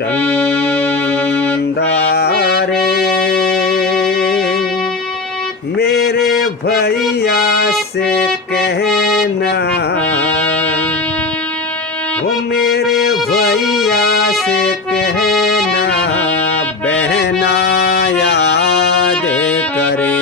चंदा रे मेरे भैया से कहना, वो मेरे भैया से कहना, बहना याद करे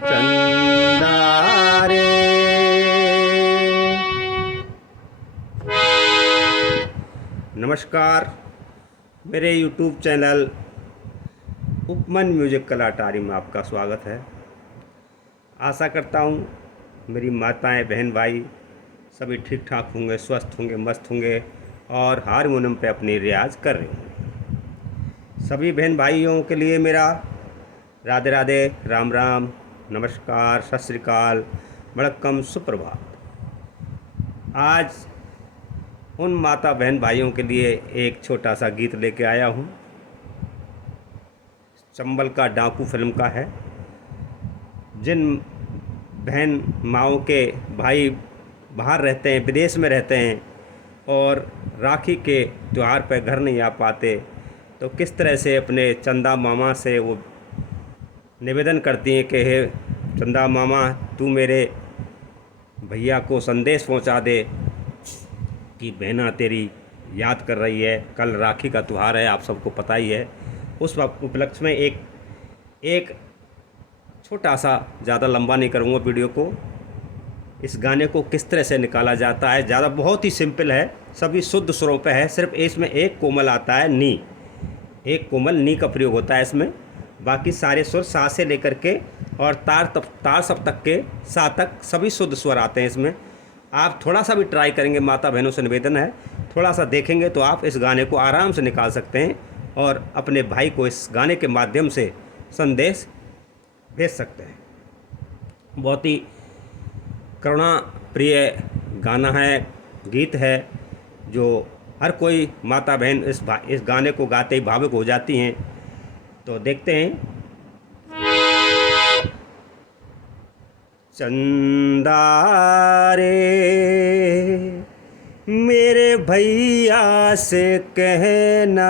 चंदा रे। नमस्कार, मेरे YouTube चैनल उपमन म्यूजिक कलाटारी में आपका स्वागत है। आशा करता हूँ मेरी माताएं, बहन, भाई सभी ठीक ठाक होंगे, स्वस्थ होंगे, मस्त होंगे और हारमोनियम पे अपनी रियाज कर रहे होंगे। सभी बहन भाइयों के लिए मेरा राधे राधे, राम राम, नमस्कार, सत श्री अकाल, वणक्कम, सुप्रभात। आज उन माता बहन भाइयों के लिए एक छोटा सा गीत लेके आया हूँ। चंबल का डाकू फिल्म का है। जिन बहन माओं के भाई बाहर रहते हैं, विदेश में रहते हैं और राखी के त्यौहार पर घर नहीं आ पाते, तो किस तरह से अपने चंदा मामा से वो निवेदन करती हैं कि हे चंदा मामा, तू मेरे भैया को संदेश पहुंचा दे कि बहना तेरी याद कर रही है। कल राखी का त्यौहार है, आप सबको पता ही है। उस उपलक्ष्य में एक छोटा सा, ज़्यादा लंबा नहीं करूँगा वीडियो को, इस गाने को किस तरह से निकाला जाता है। ज़्यादा बहुत ही सिंपल है, सभी शुद्ध स्वरों पे है। सिर्फ इसमें एक कोमल आता है, नी, एक कोमल नी का प्रयोग होता है इसमें। बाकी सारे स्वर सा से लेकर के और तार सप्तक के सा तक सभी शुद्ध स्वर आते हैं इसमें। आप थोड़ा सा भी ट्राई करेंगे, माता बहनों से निवेदन है, थोड़ा सा देखेंगे तो आप इस गाने को आराम से निकाल सकते हैं और अपने भाई को इस गाने के माध्यम से संदेश भेज सकते हैं। बहुत ही करुणा प्रिय गाना है, गीत है, जो हर कोई माता बहन इस गाने को गाते ही भावुक हो जाती हैं। तो देखते हैं। चंदा रे मेरे भैया से कहना,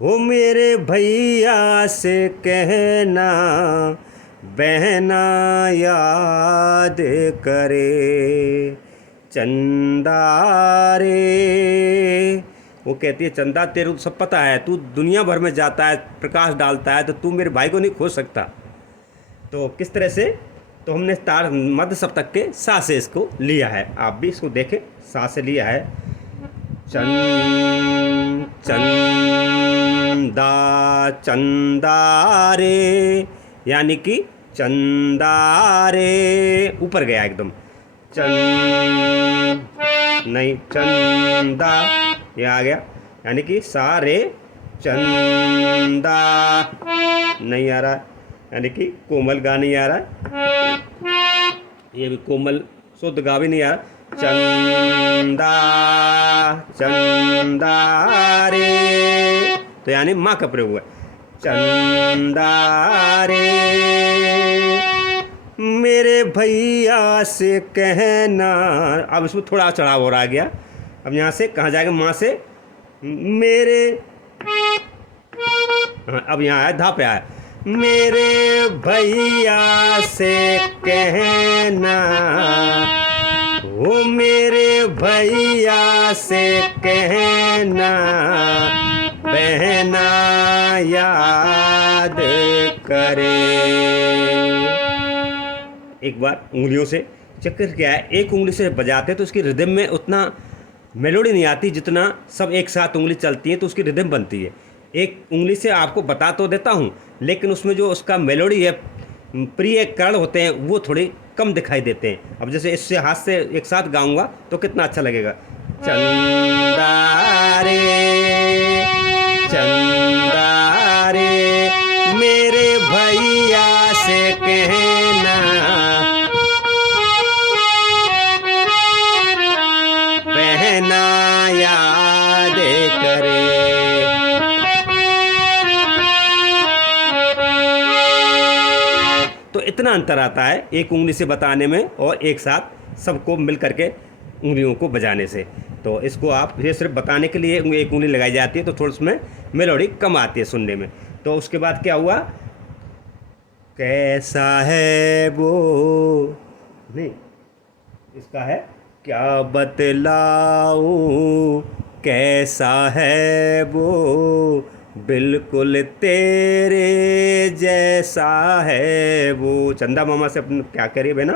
वो मेरे भैया से कहना, बहना याद करे चंदा रे। वो कहती है, चंदा तेरे को सब पता है, तू दुनिया भर में जाता है, प्रकाश डालता है, तो तू मेरे भाई को नहीं खोज सकता। तो किस तरह से, तो हमने तार मध्य सप्तक के सा से इसको लिया है। आप भी इसको देखें, सा से लिया है। चंदा चंदा रे, यानी कि चंदा रे ऊपर गया एकदम। नहीं, चंदा ये आ गया, यानी कि सा रे चंदा नहीं आ रहा, यानी कि कोमल गा नहीं आ रहा, ये भी कोमल शुद्ध गा भी नहीं आ रहा। चंदा चंदा रे, तो यानी माँ का प्रयोग हुआ। चंदा रे मेरे भैया से कहना, अब इसमें थोड़ा चढ़ाव और आ गया। अब यहाँ से कहाँ जाएगा, माँ से मेरे, अब यहाँ आया, धा पे आया। मेरे भैया से कहना, वो मेरे भैया से कहना, बहना याद करे। एक बार उंगलियों से चक्कर क्या है, एक उंगली से बजाते तो उसकी रिदम में उतना मेलोडी नहीं आती जितना सब एक साथ उंगली चलती है तो उसकी रिदम बनती है। एक उंगली से आपको बता तो देता हूँ, लेकिन उसमें जो उसका मेलोडी है, प्रिय कर्ण होते हैं, वो थोड़े कम दिखाई देते हैं। अब जैसे इससे हाथ से एक साथ गाऊंगा तो कितना अच्छा लगेगा। चंदा रे चंदा रे मेरे भैया से कहना, बहना याद करे। तो इतना अंतर आता है एक उंगली से बताने में और एक साथ सबको मिल करके उंगलियों को बजाने से। तो इसको आप ये सिर्फ बताने के लिए एक उंगली लगाई जाती है, तो थोड़ा उसमें मेलोडी कम आती है सुनने में। तो उसके बाद क्या हुआ, कैसा है वो, नहीं, इसका है क्या बतलाऊं कैसा है वो, बिल्कुल तेरे जैसा है वो। चंदा मामा से अपन क्या करिए बेना,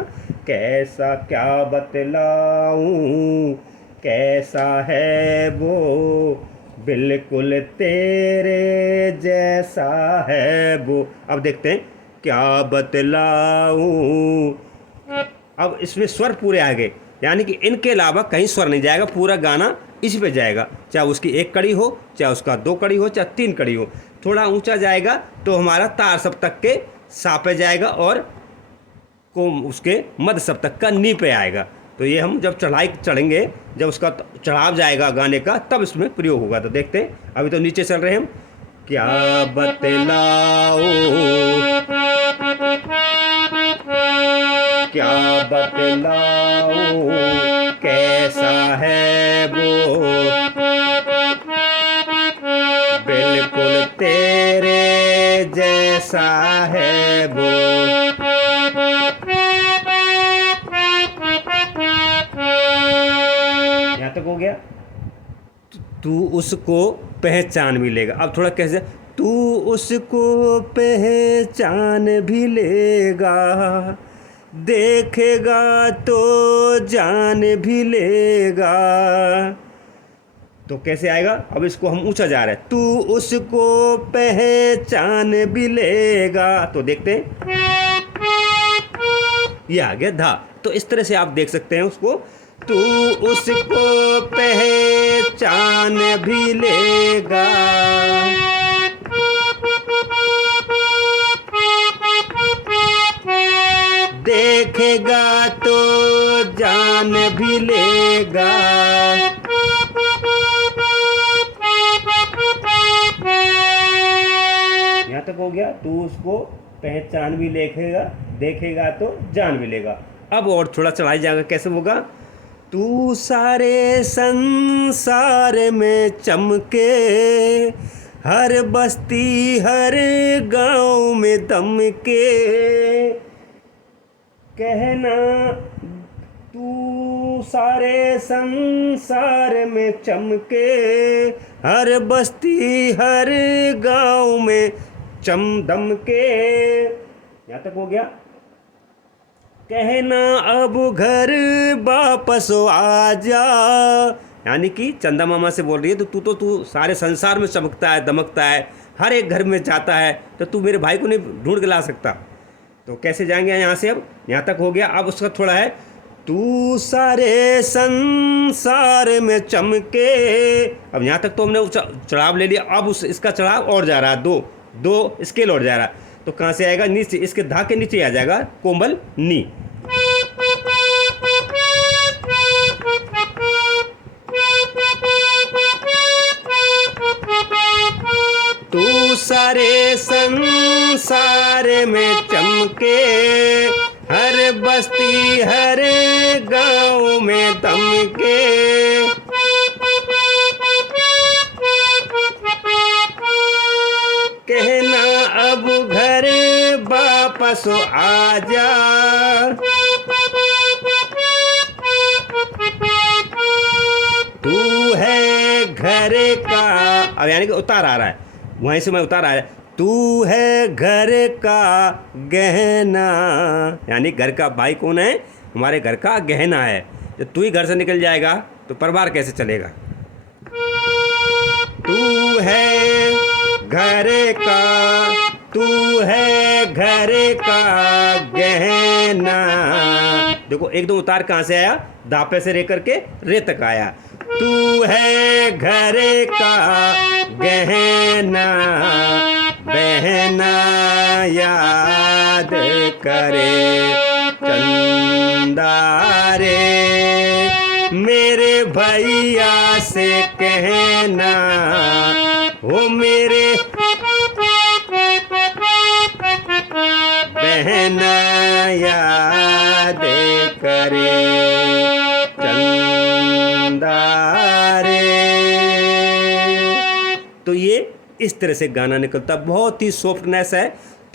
कैसा क्या बतलाऊं कैसा है वो, बिल्कुल तेरे जैसा है वो। अब देखते हैं, क्या बतलाऊं। अब इसमें स्वर पूरे आ गए, यानी कि इनके अलावा कहीं स्वर नहीं जाएगा, पूरा गाना इसी पे जाएगा, चाहे उसकी एक कड़ी हो, चाहे उसका 2 कड़ी हो, चाहे 3 कड़ी हो। थोड़ा ऊंचा जाएगा तो हमारा तार सप्तक के सा पे जाएगा और कोम उसके मध्य सप्तक का नी पे आएगा। तो ये हम जब चढ़ाई चढ़ेंगे, जब उसका चढ़ाव जाएगा गाने का, तब इसमें प्रयोग होगा। तो देखते हैं, अभी तो नीचे चल रहे हैं हम। क्या बतलाओ क्या बतलाओ कैसा है वो, बिल्कुल तेरे जैसा है वो। यहाँ तक हो गया। तू उसको पहचान भी लेगा। अब थोड़ा कैसे, तू उसको पहचान भी लेगा, देखेगा तो जान भी लेगा। तो कैसे आएगा, अब इसको हम ऊंचा जा रहे हैं, तू उसको पहचान भी लेगा। तो देखते हैं, ये आ गया धा। तो इस तरह से आप देख सकते हैं उसको, तू उसको पहचान भी लेगा, देखेगा तो जान भी लेगा। यहाँ तक हो गया, तू उसको पहचान भी लेखेगा, देखेगा तो जान भी लेगा। अब और थोड़ा चढ़ाई जाएगा, कैसे होगा, तू सारे संसार में चमके, हर बस्ती हर गांव में दमके, कहना तू सारे संसार में चमके, हर बस्ती हर गांव में चमदम के। यहाँ तक हो गया। कहना अब घर वापस आ जा, यानी कि चंदा मामा से बोल रही है, तो तू सारे संसार में चमकता है, दमकता है, हर एक घर में जाता है, तो तू मेरे भाई को नहीं ढूंढ के ला सकता। तो कैसे जाएंगे यहाँ से, अब यहाँ तक हो गया। अब उसका थोड़ा है, तू सारे संसार में चमके। अब यहाँ तक तो हमने चढ़ाव ले लिया, अब इसका चढ़ाव और जा रहा है, दो स्केल और जा रहा है। तो कहाँ से आएगा, नीचे, इसके धा के नीचे आ जाएगा कोमल नी। तू सारे संसार में चमके, हर बस्ती हर गांव में दमके, कहना अब घर वापस आ जा। तू है घर का, अब यानी कि उतार आ रहा है, वहीं से मैं उतार आ रहा है, तू है घर का गहना, यानी घर का भाई कौन है, हमारे घर का गहना है। जब तू ही घर से निकल जाएगा तो परिवार कैसे चलेगा। तू है घर का, तू है घर का गहना। देखो एकदम उतार कहाँ से आया, दापे से रे करके रे तक आया। तू है घर का गहना, बहना याद करे चंदा रे, मेरे भैया से कहना, वो मेरे बहना याद करे चंदा तो ये इस तरह से गाना निकलता है। बहुत ही सॉफ्टनेस है।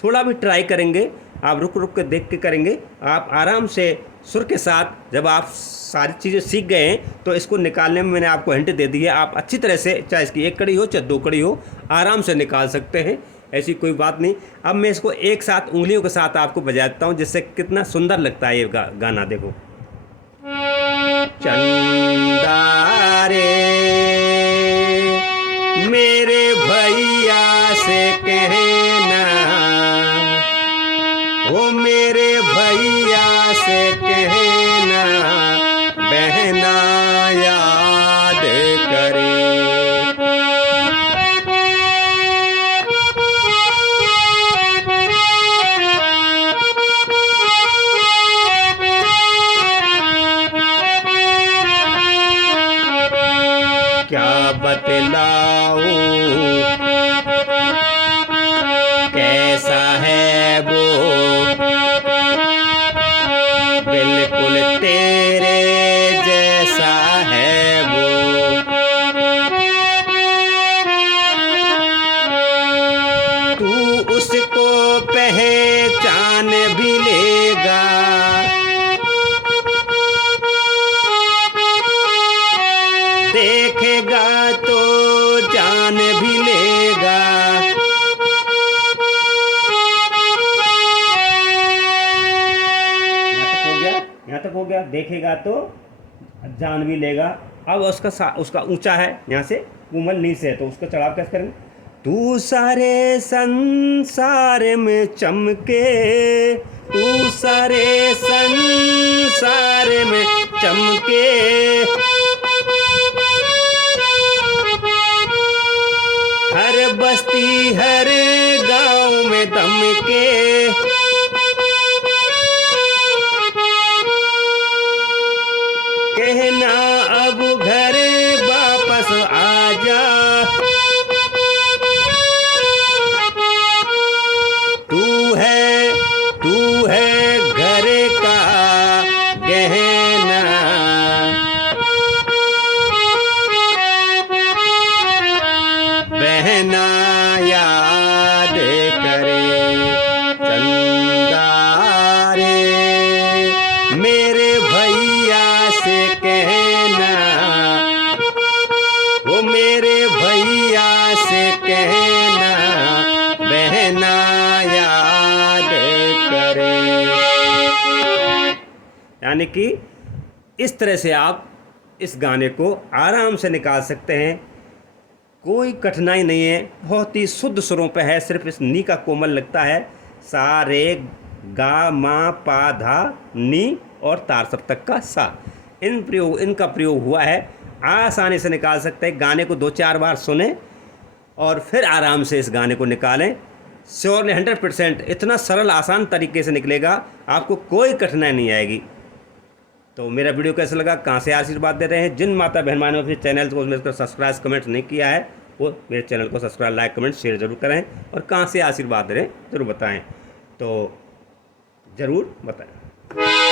थोड़ा भी ट्राई करेंगे आप, रुक रुक के देख के करेंगे, आप आराम से सुर के साथ जब आप सारी चीज़ें सीख गए हैं तो इसको निकालने में मैंने आपको हिंट दे दी है। आप अच्छी तरह से, चाहे इसकी 1 कड़ी हो चाहे 2 कड़ी हो, आराम से निकाल सकते हैं, ऐसी कोई बात नहीं। अब मैं इसको एक साथ उंगलियों के साथ आपको बजाता हूँ, जिससे कितना सुंदर लगता है ये गाना। देखो, चंदा रे मेरे भैया से कहना, वो मेरे भैया से कहना, बहना याद करे। क्या बतलाऊं कैसा है वो, बिल्कुल तेरे जैसा है वो। तू उसको पहचान भी लेगा, देखेगा तो जान भी लेगा। यहाँ तक हो गया, देखेगा तो जान भी लेगा। अब उसका ऊंचा है, यहाँ से कोमल नीचे है, तो उसका चढ़ाव कैसे करेंगे। तू सारे संसार में चमके, तू सारे संसार में चमके, हर बस्ती हर गांव में दमके, कहना अब घर वापस आजा, तू है घर का गहना, बहना याद करे। चंदा रे मेरे भैया से कहना, वो मेरे भैया से कहना, बहना याद करे। यानी कि इस तरह से आप इस गाने को आराम से निकाल सकते हैं, कोई कठिनाई नहीं है। बहुत ही शुद्ध सुरों पे है, सिर्फ इस नी का कोमल लगता है। सा रे गा मा पा धा नी और तार सप्तक का सा, इनका प्रयोग हुआ है। आसानी से निकाल सकते हैं। गाने को 2-4 बार सुने और फिर आराम से इस गाने को निकालें। श्योरली 100% इतना सरल आसान तरीके से निकलेगा, आपको कोई कठिनाई नहीं आएगी। तो मेरा वीडियो कैसा लगा, कहाँ से आशीर्वाद दे रहे हैं। जिन माता बहन माने अपने चैनल को मेरे सब्सक्राइब कमेंट नहीं किया है, वो मेरे चैनल को सब्सक्राइब लाइक कमेंट शेयर जरूर करें, और कहाँ से आशीर्वाद दे रहे हैं ज़रूर बताएं, तो ज़रूर बताएं।